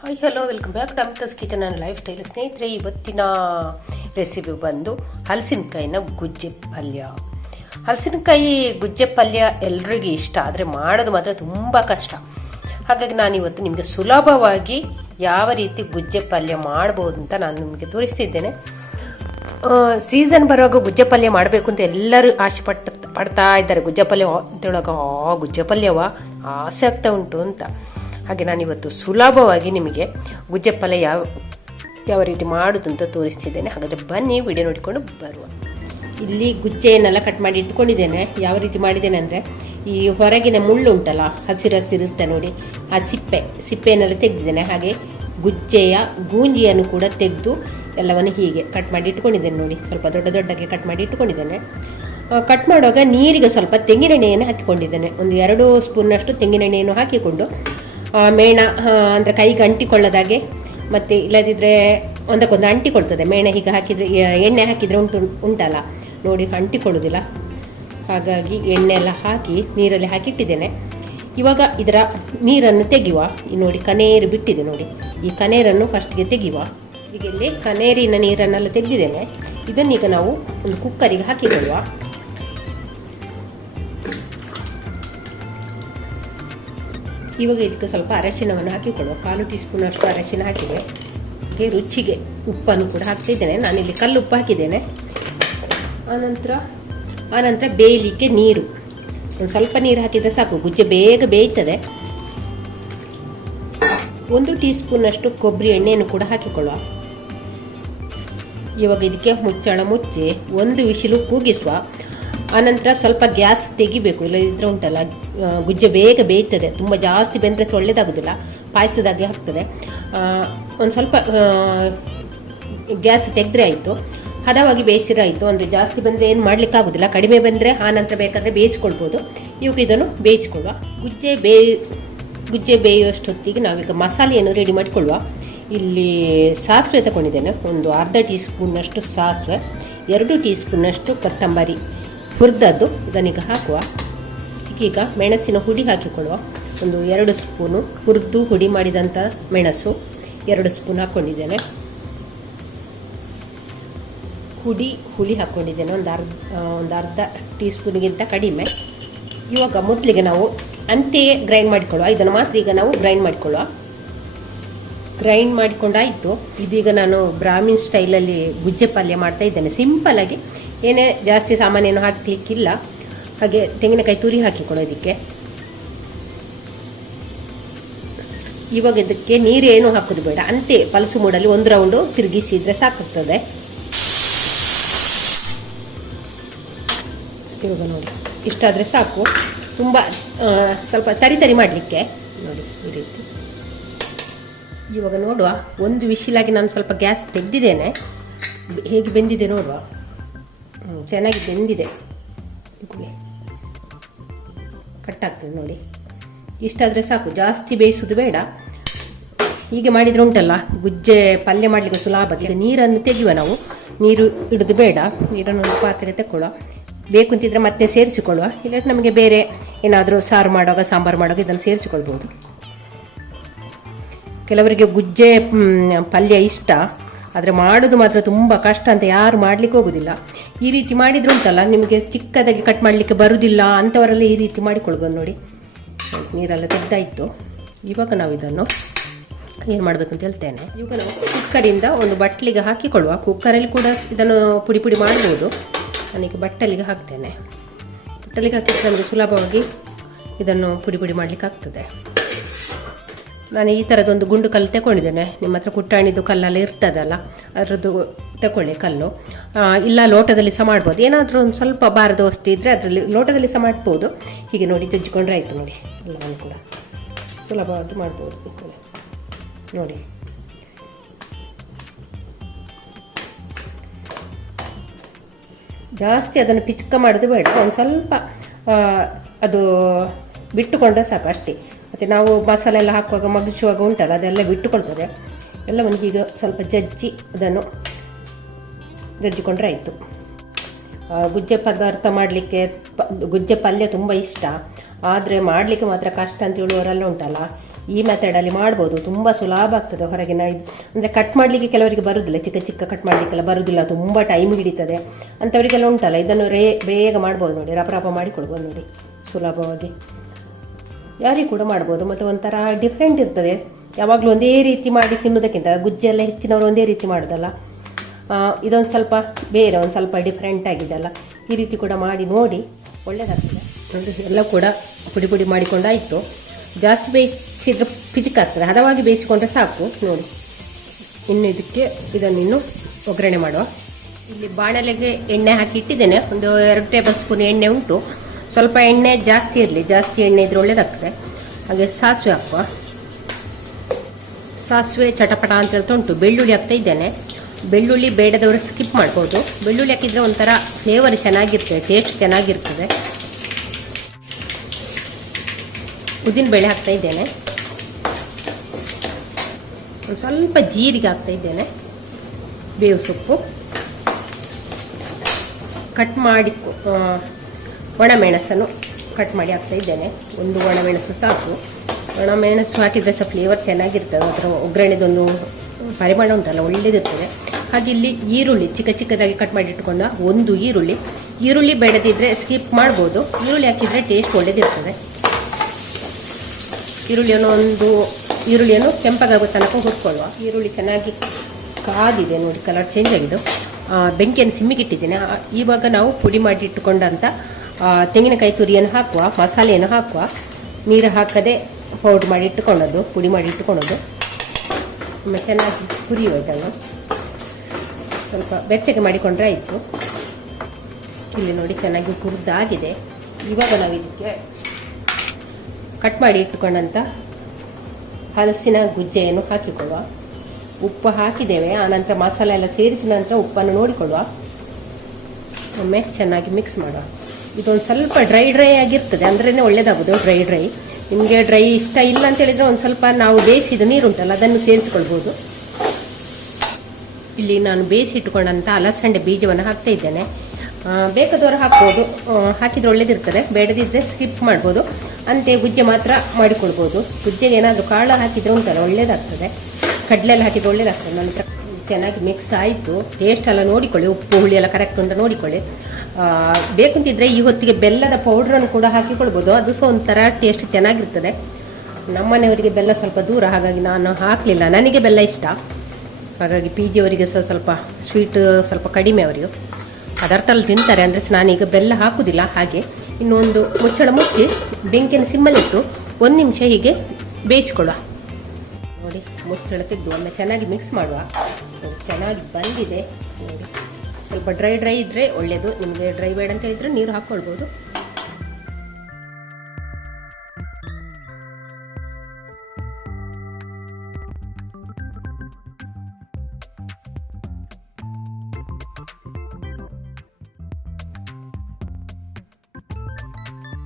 Hi hello welcome back to Amitha's kitchen and lifestyle ಸ್ನೇಹಿತರೆ, ಇವತ್ತಿನ recipe ಬಂದು ಹಲಸಿನಕಾಯಿನ ಗುಜ್ಜೆ ಪಲ್ಯ ಹಲಸಿನಕಾಯಿ ಗುಜ್ಜೆ ಪಲ್ಯ ಎಲ್ರಿಗೂ ಇಷ್ಟ, ಆದರೆ ಮಾಡೋದು ಮಾತ್ರ ತುಂಬ ಕಷ್ಟ. ಹಾಗಾಗಿ ನಾನು ಇವತ್ತು ನಿಮಗೆ ಸುಲಭವಾಗಿ ಯಾವ ರೀತಿ ಗುಜ್ಜೆ ಪಲ್ಯ ಮಾಡ್ಬೋದು ಅಂತ ನಾನು ನಿಮಗೆ ತೋರಿಸ್ತಿದ್ದೇನೆ. ಸೀಸನ್ ಬರುವಾಗ ಗುಜ್ಜೆ ಪಲ್ಯ ಮಾಡಬೇಕು ಅಂತ ಎಲ್ಲರೂ ಆಸೆ ಪಟ್ಟು, ಪಡ್ತಾ ಇದ್ದಾರೆ. ಗುಜ್ಜೆ ಪಲ್ಯ ಅಂತೇಳುವಾಗ ಆ ಗುಜ್ಜೆ ಪಲ್ಯವ ಆಸೆ ಆಗ್ತಾ ಉಂಟು ಅಂತ. ಹಾಗೆ ನಾನಿವತ್ತು ಸುಲಭವಾಗಿ ನಿಮಗೆ ಗುಜ್ಜೆ ಯಾವ ಯಾವ ರೀತಿ ಮಾಡೋದು ಅಂತ ತೋರಿಸ್ತಿದ್ದೇನೆ. ಹಾಗಾದರೆ ಬನ್ನಿ ವಿಡಿಯೋ ನೋಡಿಕೊಂಡು ಬರುವ. ಇಲ್ಲಿ ಗುಜ್ಜೆಯನ್ನೆಲ್ಲ ಕಟ್ ಮಾಡಿ ಇಟ್ಕೊಂಡಿದ್ದೇನೆ. ಯಾವ ರೀತಿ ಮಾಡಿದ್ದೇನೆ ಅಂದರೆ, ಈ ಹೊರಗಿನ ಮುಳ್ಳು ಉಂಟಲ್ಲ ಹಸಿರು ಹಸಿರು ಇರುತ್ತೆ ನೋಡಿ, ಆ ಸಿಪ್ಪೆ, ಸಿಪ್ಪೆಯನ್ನೆಲ್ಲ ತೆಗೆದಿದ್ದೇನೆ. ಹಾಗೆ ಗುಜ್ಜೆಯ ಗೂಂಜಿಯನ್ನು ಕೂಡ ತೆಗೆದು ಎಲ್ಲವನ್ನು ಹೀಗೆ ಕಟ್ ಮಾಡಿ ಇಟ್ಕೊಂಡಿದ್ದೇನೆ ನೋಡಿ. ಸ್ವಲ್ಪ ದೊಡ್ಡ ದೊಡ್ಡಗೆ ಕಟ್ ಮಾಡಿ ಇಟ್ಕೊಂಡಿದ್ದೇನೆ. ಕಟ್ ಮಾಡುವಾಗ ನೀರಿಗೆ ಸ್ವಲ್ಪ ತೆಂಗಿನೆಣ್ಣೆಯನ್ನು ಹಾಕಿಕೊಂಡಿದ್ದೇನೆ. ಒಂದು ಎರಡು ಸ್ಪೂನ್ನಷ್ಟು ತೆಂಗಿನೆಣ್ಣೆಯನ್ನು ಹಾಕಿಕೊಂಡು ಮೇಣ ಅಂದರೆ ಕೈಗೆ ಅಂಟಿಕೊಳ್ಳೋದಾಗೆ, ಮತ್ತು ಇಲ್ಲದಿದ್ದರೆ ಒಂದಕ್ಕೊಂದು ಅಂಟಿಕೊಳ್ತದೆ. ಮೇಣ ಹೀಗೆ ಹಾಕಿದರೆ ಎಣ್ಣೆ ಹಾಕಿದರೆ ಉಂಟು, ಉಂಟಲ್ಲ. ನೋಡಿ, ಅಂಟಿಕೊಳ್ಳೋದಿಲ್ಲ. ಹಾಗಾಗಿ ಎಣ್ಣೆ ಎಲ್ಲ ಹಾಕಿ, ನೀರಲ್ಲಿ ಹಾಕಿಟ್ಟಿದ್ದೇನೆ. ಇವಾಗ ಇದರ ನೀರನ್ನು ತೆಗೆಯುವ. ಈ ನೋಡಿ, ಕನೇರು ಬಿಟ್ಟಿದೆ ನೋಡಿ. ಈ ಕನೇರನ್ನು ಫಸ್ಟ್ಗೆ ತೆಗೆಯುವ. ಈಗ ಇಲ್ಲಿ ಕನೇರಿನ ನೀರನ್ನೆಲ್ಲ ತೆಗೆದಿದ್ದೇನೆ. ಇದನ್ನೀಗ ನಾವು ಒಂದು ಕುಕ್ಕರಿಗೆ ಹಾಕಿಕೊಳ್ಳುವ. ಇವಾಗ ಇದಕ್ಕೆ ಸ್ವಲ್ಪ ಅರಶಿನವನ್ನು ಹಾಕಿಕೊಳ್ಳುವ. ಕಾಲು ಟೀ ಸ್ಪೂನ್ ಅಷ್ಟು ಅರಶಿನ ಹಾಕಿದೆ. ಹಾಗೆ ರುಚಿಗೆ ಉಪ್ಪನ್ನು ಕೂಡ ಹಾಕ್ತಿದ್ದೇನೆ. ನಾನಿಲ್ಲಿ ಕಲ್ಲು ಉಪ್ಪು ಹಾಕಿದ್ದೇನೆ. ಆನಂತರ ಆನಂತರ ಬೇಯಲಿಕ್ಕೆ ನೀರು. ಒಂದು ಸ್ವಲ್ಪ ನೀರು ಹಾಕಿದರೆ ಸಾಕು. ಗುಜ್ಜೆ ಬೇಗ ಬೇಯ್ತದೆ. ಒಂದು ಟೀ ಸ್ಪೂನಷ್ಟು ಕೊಬ್ಬರಿ ಎಣ್ಣೆಯನ್ನು ಕೂಡ ಹಾಕಿಕೊಳ್ಳುವ. ಇವಾಗ ಇದಕ್ಕೆ ಮುಚ್ಚಳ ಮುಚ್ಚಿ ಒಂದು ವಿಶಿಲು ಕೂಗಿಸುವ. ಆನಂತರ ಸ್ವಲ್ಪ ಗ್ಯಾಸ್ ತೆಗಿಬೇಕು. ಇಲ್ಲದಿದ್ದರೆ ಉಂಟಲ್ಲ ಗುಜ್ಜೆ ಬೇಗ ಬೇಯ್ತದೆ. ತುಂಬ ಜಾಸ್ತಿ ಬೆಂದರೆ ಒಳ್ಳೆಯದಾಗೋದಿಲ್ಲ ಪಾಯಸದಾಗೆ ಹಾಕ್ತದೆ ಒಂದು ಸ್ವಲ್ಪ ಗ್ಯಾಸ್ ತೆಗೆದ್ರೆ ಆಯಿತು. ಹದವಾಗಿ ಬೇಯಿಸಿದ್ರೆ ಆಯಿತು. ಅಂದರೆ ಜಾಸ್ತಿ ಬಂದರೆ ಏನು ಮಾಡಲಿಕ್ಕಾಗೋದಿಲ್ಲ. ಕಡಿಮೆ ಬಂದರೆ ಆ ನಂತರ ಬೇಕಾದರೆ ಬೇಯಿಸ್ಕೊಳ್ಬೋದು. ಇವಾಗ ಇದನ್ನು ಬೇಯಿಸ್ಕೊಳ್ಳುವ. ಗುಜ್ಜೆ ಬೇಯ್, ಗುಜ್ಜೆ ಬೇಯುವಷ್ಟೊತ್ತಿಗೆ ನಾವೀಗ ಮಸಾಲೆಯನ್ನು ರೆಡಿ ಮಾಡಿಕೊಳ್ಳುವ. ಇಲ್ಲಿ ಸಾಸಿವೆ ತಗೊಂಡಿದ್ದೇನೆ. ಒಂದು ಅರ್ಧ ಟೀ ಸ್ಪೂನ್ನಷ್ಟು ಸಾಸಿವೆ, ಎರಡು ಟೀ ಸ್ಪೂನ್ನಷ್ಟು ಕೊತ್ತಂಬರಿ. ಹುರಿದದ್ದು. ಇದನ್ನೀಗ ಹಾಕುವ. ಈಗ ಮೆಣಸಿನ ಹುಡಿ ಹಾಕಿಕೊಳ್ಳುವ. ಒಂದು ಎರಡು ಸ್ಪೂನು ಹುರಿದು ಹುಡಿ ಮಾಡಿದಂಥ ಮೆಣಸು ಎರಡು ಸ್ಪೂನ್ ಹಾಕ್ಕೊಂಡಿದ್ದೇನೆ ಹುಡಿ, ಹುಳಿ ಹಾಕ್ಕೊಂಡಿದ್ದೇನೆ ಒಂದು ಅರ್ಧ ಒಂದು ಅರ್ಧ ಟೀ ಸ್ಪೂನ್ಗಿಂತ ಕಡಿಮೆ. ಇವಾಗ ಮೊದಲಿಗೆ ನಾವು ಅಂತೆಯೇ ಗ್ರೈಂಡ್ ಮಾಡಿಕೊಳ್ಳುವ. ಇದನ್ನು ಮಾತ್ರ ಈಗ ನಾವು ಗ್ರೈಂಡ್ ಮಾಡಿಕೊಳ್ಳುವ. ಗ್ರೈಂಡ್ ಮಾಡಿಕೊಂಡಾಯಿತು. ಇದೀಗ ನಾನು ಬ್ರಾಹ್ಮಿನ್ ಸ್ಟೈಲಲ್ಲಿ ಗುಜ್ಜೆ ಪಲ್ಯ ಮಾಡ್ತಾ ಇದ್ದೇನೆ. ಸಿಂಪಲಾಗಿ ಏನೇ ಜಾಸ್ತಿ ಸಾಮಾನೇನು ಹಾಕ್ಲಿಕ್ಕಿಲ್ಲ. ಹಾಗೆ ತೆಂಗಿನಕಾಯಿ ತುರಿ ಹಾಕಿಕೊಳ್ಳೋದಕ್ಕೆ. ಇವಾಗ ಇದಕ್ಕೆ ನೀರೇನು ಹಾಕೋದು ಬೇಡ. ಅಂತೆ ಪಲಸು ಮೂಡಲ್ಲಿ ಒಂದು ರೌಂಡು ತಿರುಗಿಸಿದ್ರೆ ಸಾಕಾಗ್ತದೆ. ಇವಾಗ ನೋಡಿ, ಇಷ್ಟಾದರೆ ಸಾಕು. ತುಂಬ ಸ್ವಲ್ಪ ತರಿ ತರಿ ಮಾಡಲಿಕ್ಕೆ. ನೋಡಿ, ಈ ರೀತಿ. ಇವಾಗ ನೋಡುವ, ಒಂದು ವಿಶಿಲಾಗಿ ನಾನು ಸ್ವಲ್ಪ ಗ್ಯಾಸ್ ತೆಗೆದಿದ್ದೇನೆ. ಹೇಗೆ ಬೆಂದಿದೆ ನೋಡುವ. ಚೆನ್ನಾಗಿ ಬೆಂದಿದೆ. ಕಟ್ ಕಟ್ಟಾಗ್ತದೆ ನೋಡಿ. ಇಷ್ಟಾದರೆ ಸಾಕು. ಜಾಸ್ತಿ ಬೇಯಿಸೋದು ಬೇಡ. ಹೀಗೆ ಮಾಡಿದ್ರೆ ಉಂಟಲ್ಲ? ಗುಜ್ಜೆ ಪಲ್ಯ ಮಾಡಲಿಕ್ಕೆ ಸುಲಭ. ಈಗ ನೀರನ್ನು ತೆಗೆಯುವ ನಾವು. ನೀರು ಇಡೋದು ಬೇಡ. ನೀರನ್ನು ಒಂದು ಪಾತ್ರೆ ತಗೊಳ್ಳುವ ಬೇಕು ಅಂತಿದ್ರೆ ಮತ್ತೆ ಸೇರಿಸಿಕೊಳ್ಳುವ. ಇಲ್ಲ ನಮಗೆ ಬೇರೆ ಏನಾದರೂ ಸಾರು ಮಾಡುವಾಗ, ಸಾಂಬಾರು ಮಾಡುವಾಗ ಇದನ್ನು ಸೇರಿಸಿಕೊಳ್ಬೋದು ಕೆಲವರಿಗೆ ಗುಜ್ಜೆ ಪಲ್ಯ ಇಷ್ಟ. ಆದರೆ ಮಾಡೋದು ಮಾತ್ರ ತುಂಬ ಕಷ್ಟ ಅಂತ ಯಾರು ಮಾಡಲಿಕ್ಕೆ ಹೋಗೋದಿಲ್ಲ. ಈ ರೀತಿ ಮಾಡಿದ್ರು ಉಂಟಲ್ಲ, ನಿಮಗೆ ಚಿಕ್ಕದಾಗಿ ಕಟ್ ಮಾಡಲಿಕ್ಕೆ ಬರುವುದಿಲ್ಲ ಅಂಥವರೆಲ್ಲ ಈ ರೀತಿ ಮಾಡಿಕೊಳ್ಬೋದು ನೋಡಿ. ನೀರೆಲ್ಲ ತೆಗ್ದಾಯಿತು. ಇವಾಗ ನಾವು ಇದನ್ನು ಏನು ಮಾಡಬೇಕು ಅಂತ ಹೇಳ್ತೇನೆ. ಇವಾಗ ನಾವು ಕುಕ್ಕರಿಂದ ಒಂದು ಬಟ್ಲಿಗೆ ಹಾಕಿಕೊಳ್ಳುವ. ಕುಕ್ಕರಲ್ಲಿ ಕೂಡ ಇದನ್ನು ಪುಡಿ ಪುಡಿ ಮಾಡ್ಬೋದು. ನನಗೆ ಬಟ್ಟಲಿಗೆ ಹಾಕ್ತೇನೆ. ಬಟ್ಟಲಿಗೆ ಹಾಕಿದ್ರೆ ನಮಗೆ ಸುಲಭವಾಗಿ ಇದನ್ನು ಪುಡಿ ಪುಡಿ ಮಾಡಲಿಕ್ಕೆ ಆಗ್ತದೆ ನಾನು ಈ ಥರದೊಂದು ಗುಂಡು ಕಲ್ಲು ತಗೊಂಡಿದ್ದೇನೆ ನಿಮ್ಮ ಹತ್ರ ಕುಟ್ಟಾಣಿದು ಕಲ್ಲೆಲ್ಲ ಇರ್ತದಲ್ಲ, ಅದರದ್ದು ತಗೊಳ್ಳಿ ಕಲ್ಲು. ಇಲ್ಲ ಲೋಟದಲ್ಲಿ ಸಹ ಮಾಡ್ಬೋದು. ಏನಾದರೂ ಒಂದು ಸ್ವಲ್ಪ ಬಾರದ ವಸ್ತು ಇದ್ದರೆ ಅದರಲ್ಲಿ ಲೋಟದಲ್ಲಿ ಸಹ ಮಾಡ್ಬೋದು. ಹೀಗೆ ನೋಡಿ ತೆಜ್ಜಿಕೊಂಡ್ರೆ ಆಯಿತು ನೋಡಿ. ಎಲ್ಲವನ್ನು ಕೂಡ ಸುಲಭವಾಗಿ ಮಾಡ್ಬೋದು. ನೋಡಿ. ಜಾಸ್ತಿ ಅದನ್ನು ಪಿಚ್ಕ ಮಾಡೋದು ಬೇಡ. ಒಂದು ಸ್ವಲ್ಪ ಅದು ಬಿಟ್ಟುಕೊಂಡ್ರೆ ಸಾಕು ಅಷ್ಟೇ. ಮತ್ತು ನಾವು ಮಸಾಲೆ ಎಲ್ಲ ಹಾಕುವಾಗ ಮಗಿಸುವಾಗ ಉಂಟಲ್ಲ, ಅದೆಲ್ಲ ಬಿಟ್ಟುಕೊಳ್ತದೆ ಎಲ್ಲವನ್ನು ಈಗ ಸ್ವಲ್ಪ ಜಜ್ಜಿ ಅದನ್ನು ಜಜ್ಜಿಕೊಂಡ್ರೆ ಆಯಿತು ಗುಜ್ಜೆ ಪದಾರ್ಥ ಮಾಡಲಿಕ್ಕೆ ಪ, ಗುಜ್ಜೆ ಪಲ್ಯ ತುಂಬ ಇಷ್ಟ. ಆದರೆ ಮಾಡಲಿಕ್ಕೆ ಮಾತ್ರ ಕಷ್ಟ ಅಂತ ಹೇಳುವವರೆಲ್ಲ ಉಂಟಲ್ಲ. ಈ ಮೆಥಡಲ್ಲಿ ಮಾಡ್ಬೋದು, ತುಂಬ ಸುಲಭ ಆಗ್ತದೆ ಹೊರಗಿನ ಇದು. ಅಂದರೆ ಕಟ್ ಮಾಡಲಿಕ್ಕೆ ಕೆಲವರಿಗೆ ಬರುವುದಿಲ್ಲ ಚಿಕ್ಕ ಚಿಕ್ಕ ಕಟ್ ಮಾಡಲಿಕ್ಕೆಲ್ಲ ಬರುವುದಿಲ್ಲ ತುಂಬ ಟೈಮ್ ಹಿಡಿತದೆ. ಅಂಥವರಿಗೆಲ್ಲ ಉಂಟಲ್ಲ, ಇದನ್ನು ರೇ, ಬೇಗ ಮಾಡ್ಬೋದು ನೋಡಿ ರಪ ರಪ ಮಾಡಿಕೊಳ್ಬೋದು ನೋಡಿ, ಸುಲಭವಾಗಿ. ಯಾರಿಗೂ ಕೂಡ ಮಾಡ್ಬೋದು, ಮತ್ತು ಒಂಥರ ಡಿಫ್ರೆಂಟ್ ಇರ್ತದೆ. ಯಾವಾಗಲೂ ಒಂದೇ ರೀತಿ ಮಾಡಿ ತಿನ್ನೋದಕ್ಕಿಂತ ಗುಜ್ಜೆಲ್ಲ ಹೆಚ್ಚಿನವರು ಒಂದೇ ರೀತಿ ಮಾಡೋದಲ್ಲ. ಇದೊಂದು ಸ್ವಲ್ಪ ಬೇರೆ, ಒಂದು ಸ್ವಲ್ಪ ಡಿಫ್ರೆಂಟ್ ಆಗಿದೆಲ್ಲ ಈ ರೀತಿ ಕೂಡ ಮಾಡಿ ನೋಡಿ ಒಳ್ಳೆಯದಾಗ್ತದೆ ಎಲ್ಲ ಕೂಡ ಪುಡಿ ಪುಡಿ ಮಾಡಿಕೊಂಡಾಯಿತು ಜಾಸ್ತಿ ಬೇಯಿಸಿದ್ರೆ ಪಿಚಿಕ್ ಆಗ್ತದೆ, ಹದವಾಗಿ ಬೇಯಿಸಿಕೊಂಡ್ರೆ ಸಾಕು. ನೋಡಿ, ಇನ್ನು ಇದಕ್ಕೆ ಇದನ್ನು ಇನ್ನು ಒಗ್ಗರಣೆ ಮಾಡುವ. ಇಲ್ಲಿ ಬಾಣಲೆಗೆ ಎಣ್ಣೆ ಹಾಕಿ ಇಟ್ಟಿದ್ದೇನೆ. ಒಂದು ಎರಡು ಟೇಬಲ್ ಸ್ಪೂನ್ ಎಣ್ಣೆ ಉಂಟು. ಸ್ವಲ್ಪ ಎಣ್ಣೆ ಜಾಸ್ತಿ ಇರಲಿ, ಜಾಸ್ತಿ ಎಣ್ಣೆ ಇದ್ರೆ ಒಳ್ಳೇದಾಗ್ತದೆ. ಹಾಗೆ ಸಾಸಿವೆ ಹಾಕುವ. ಸಾಸಿವೆ ಚಟಪಟ ಅಂತ ಹೇಳ್ತಾ ಉಂಟು, ಬೆಳ್ಳುಳ್ಳಿ ಹಾಕ್ತಾ ಇದ್ದೇನೆ. ಬೆಳ್ಳುಳ್ಳಿ ಬೇಡದವರು ಸ್ಕಿಪ್ ಮಾಡ್ಬೋದು. ಬೆಳ್ಳುಳ್ಳಿ ಹಾಕಿದ್ರೆ ಒಂಥರ ಫ್ಲೇವರ್ ಚೆನ್ನಾಗಿರ್ತದೆ ಟೇಸ್ಟ್ ಚೆನ್ನಾಗಿರ್ತದೆ. ಉದ್ದಿನ ಬೇಳೆ ಹಾಕ್ತಾ ಇದ್ದೇನೆ. ಒಂದು ಸ್ವಲ್ಪ ಜೀರಿಗೆ ಹಾಕ್ತಾ ಇದ್ದೇನೆ. ಬೇವು ಸೊಪ್ಪು. ಕಟ್ ಮಾಡಿ ಒಣಮೆಣಸನ್ನು ಕಟ್ ಮಾಡಿ ಹಾಕ್ತಾ ಇದ್ದೇನೆ. ಒಂದು ಒಣಮೆಣಸು ಸಾಕು. ಒಣಮೆಣಸು ಹಾಕಿದರೆ ಸಹ ಫ್ಲೇವರ್ ಚೆನ್ನಾಗಿರ್ತದೆ. ಅದರ ಒಗ್ಗರಣೆದೊಂದು ಪರಿಮಾಣ ಉಂಟಲ್ಲ, ಒಳ್ಳೇದಿರ್ತದೆ. ಹಾಗೆ ಇಲ್ಲಿ ಈರುಳ್ಳಿ ಚಿಕ್ಕ ಚಿಕ್ಕದಾಗಿ ಕಟ್ ಮಾಡಿ ಇಟ್ಕೊಂಡ ಒಂದು ಈರುಳ್ಳಿ. ಈರುಳ್ಳಿ ಬೇಡದಿದ್ರೆ ಸ್ಕಿಪ್ ಮಾಡ್ಬೋದು. ಈರುಳ್ಳಿ ಹಾಕಿದರೆ ಟೇಸ್ಟ್ ಒಳ್ಳೇದಿರ್ತದೆ. ಈರುಳ್ಳಿಯನ್ನು ಒಂದು, ಈರುಳ್ಳಿಯನ್ನು ಕೆಂಪಗಾಗೋ ತನಕ ಹುರ್ಕೊಳ್ಳುವ. ಈರುಳ್ಳಿ ಚೆನ್ನಾಗಿ ಕಾದಿದೆ ನೋಡಿ ಕಲರ್ ಚೇಂಜ್ ಆಗಿದ್ದು. ಬೆಂಕಿಯನ್ನು ಸಿಮ್ಮಿಗಿಟ್ಟಿದ್ದೇನೆ ಇವಾಗ ನಾವು ಪುಡಿ ಮಾಡಿ ಇಟ್ಟುಕೊಂಡಂಥ ತೆಂಗಿನಕಾಯಿ ತುರಿಯನ್ನು ಹಾಕುವ, ಮಸಾಲೆಯನ್ನು ಹಾಕುವ, ನೀರು ಹಾಕದೆ ಪೌಡ್ರ್ ಮಾಡಿ ಇಟ್ಟುಕೊಳ್ಳೋದು, ಪುಡಿ ಮಾಡಿ ಇಟ್ಟುಕೊಳ್ಳೋದು. ಚೆನ್ನಾಗಿ ಕುರಿಯುವ ಇದನ್ನು ಸ್ವಲ್ಪ ಬೆಚ್ಚಗೆ ಮಾಡಿಕೊಂಡ್ರೆ ಆಯಿತು. ಇಲ್ಲಿ ನೋಡಿ ಚೆನ್ನಾಗಿ ಹುರಿದಾಗಿದೆ. ಇವಾಗ ನಾವು ಇದಕ್ಕೆ ಕಟ್ ಮಾಡಿ ಇಟ್ಟುಕೊಂಡಂಥ ಹಲಸಿನ ಗುಜ್ಜೆಯನ್ನು ಹಾಕಿಕೊಳ್ಳುವ. ಉಪ್ಪು ಹಾಕಿದ್ದೇವೆ ಆನಂತರ ಮಸಾಲೆ ಎಲ್ಲ ಸೇರಿಸಿದ ನಂತರ ಉಪ್ಪನ್ನು ನೋಡಿಕೊಳ್ಳುವ. ಒಮ್ಮೆ ಚೆನ್ನಾಗಿ ಮಿಕ್ಸ್ ಮಾಡುವ. ಇದೊಂದು ಸ್ವಲ್ಪ ಡ್ರೈ ಡ್ರೈ ಆಗಿರ್ತದೆ. ಅಂದ್ರೇ ಒಳ್ಳೇದಾಗೋದು ಡ್ರೈ ಡ್ರೈ ನಿಮಗೆ ಡ್ರೈ ಇಷ್ಟ ಇಲ್ಲ ಅಂತ ಹೇಳಿದ್ರೆ ಒಂದು ಸ್ವಲ್ಪ ನಾವು ಬೇಯಿಸಿದ ನೀರುಂಟಲ್ಲ, ಅದನ್ನು ಸೇರಿಸ್ಕೊಳ್ಬೋದು. ಇಲ್ಲಿ ನಾನು ಬೇಯಿಸಿ ಇಟ್ಟುಕೊಂಡಂತ ಅಲಸಂಡೆ ಬೀಜವನ್ನು ಹಾಕ್ತಾ ಇದ್ದೇನೆ. ಬೇಕಾದವರು ಹಾಕ್ಬೋದು. ಹಾಕಿದ್ರೆ ಒಳ್ಳೇದಿರ್ತದೆ. ಬೇಡದಿದ್ರೆ ಸ್ಕಿಪ್ ಮಾಡ್ಬೋದು. ಅಂತೆ ಗುಜ್ಜೆ ಮಾತ್ರ ಮಾಡಿಕೊಳ್ಬೋದು. ಗುಜ್ಜೆಗೆ ಏನಾದರೂ ಕಾಳು ಹಾಕಿದ್ರೆ ಉಂಟಲ್ಲ, ಒಳ್ಳೇದಾಗ್ತದೆ. ಕಡಲೆಲ್ಲ ಹಾಕಿದ್ರೆ ಒಳ್ಳೇದಾಗ್ತದೆ. ನಂತರ ಚೆನ್ನಾಗಿ ಮಿಕ್ಸ್ ಆಯಿತು. ಟೇಸ್ಟ್ ಎಲ್ಲ ನೋಡಿಕೊಳ್ಳಿ. ಉಪ್ಪು, ಹುಳಿ ಎಲ್ಲ ಕರೆಕ್ಟ್ ಉಂಟು ನೋಡಿಕೊಳ್ಳಿ. ಬೇಕಂತಿದ್ರೆ ಈ ಹೊತ್ತಿಗೆ ಬೆಲ್ಲದ ಪೌಡ್ರನ್ನು ಕೂಡ ಹಾಕಿಕೊಳ್ಬೋದು. ಅದು ಸಹ ಒಂಥರ ಟೇಸ್ಟ್ ಚೆನ್ನಾಗಿರ್ತದೆ. ನಮ್ಮನೆಯವರಿಗೆ ಬೆಲ್ಲ ಸ್ವಲ್ಪ ದೂರ, ಹಾಗಾಗಿ ನಾನು ಹಾಕಲಿಲ್ಲ. ನನಗೆ ಬೆಲ್ಲ ಇಷ್ಟ. ಹಾಗಾಗಿ ಪಿ ಜಿಯವರಿಗೆ ಸಹ ಸ್ವಲ್ಪ ಸ್ವೀಟ್ ಸ್ವಲ್ಪ ಕಡಿಮೆ ಅವರಿಗೆ. ಪದಾರ್ಥ ತಿಂತಾರೆ, ಅಂದರೆ ನಾನೀಗ ಬೆಲ್ಲ ಹಾಕುವುದಿಲ್ಲ ಹಾಗೆ. ಇನ್ನೊಂದು ಮುಚ್ಚಳ ಮುಚ್ಚಿ ಬೆಂಕಿನ ಸಿಮ್ಮಲ್ಲಿಟ್ಟು ಒಂದು ನಿಮಿಷ ಹೀಗೆ ಬೇಯಿಸ್ಕೊಳ್ಳುವ. ನೋಡಿ, ಮುಚ್ಚಳ ತೆಗೆದು ಒಮ್ಮೆ ಚೆನ್ನಾಗಿ ಮಿಕ್ಸ್ ಮಾಡುವ. ಚೆನ್ನಾಗಿ ಬಂದಿದೆ. ನೋಡಿ. ಸ್ವಲ್ಪ ಡ್ರೈ ಡ್ರೈ ಇದ್ರೆ ಒಳ್ಳೇದು. ನಿಮಗೆ ಡ್ರೈ ಬೇಡ ಅಂತ ಹೇಳಿದ್ರೆ ನೀರು ಹಾಕ್ಕೊಳ್ಬೋದು.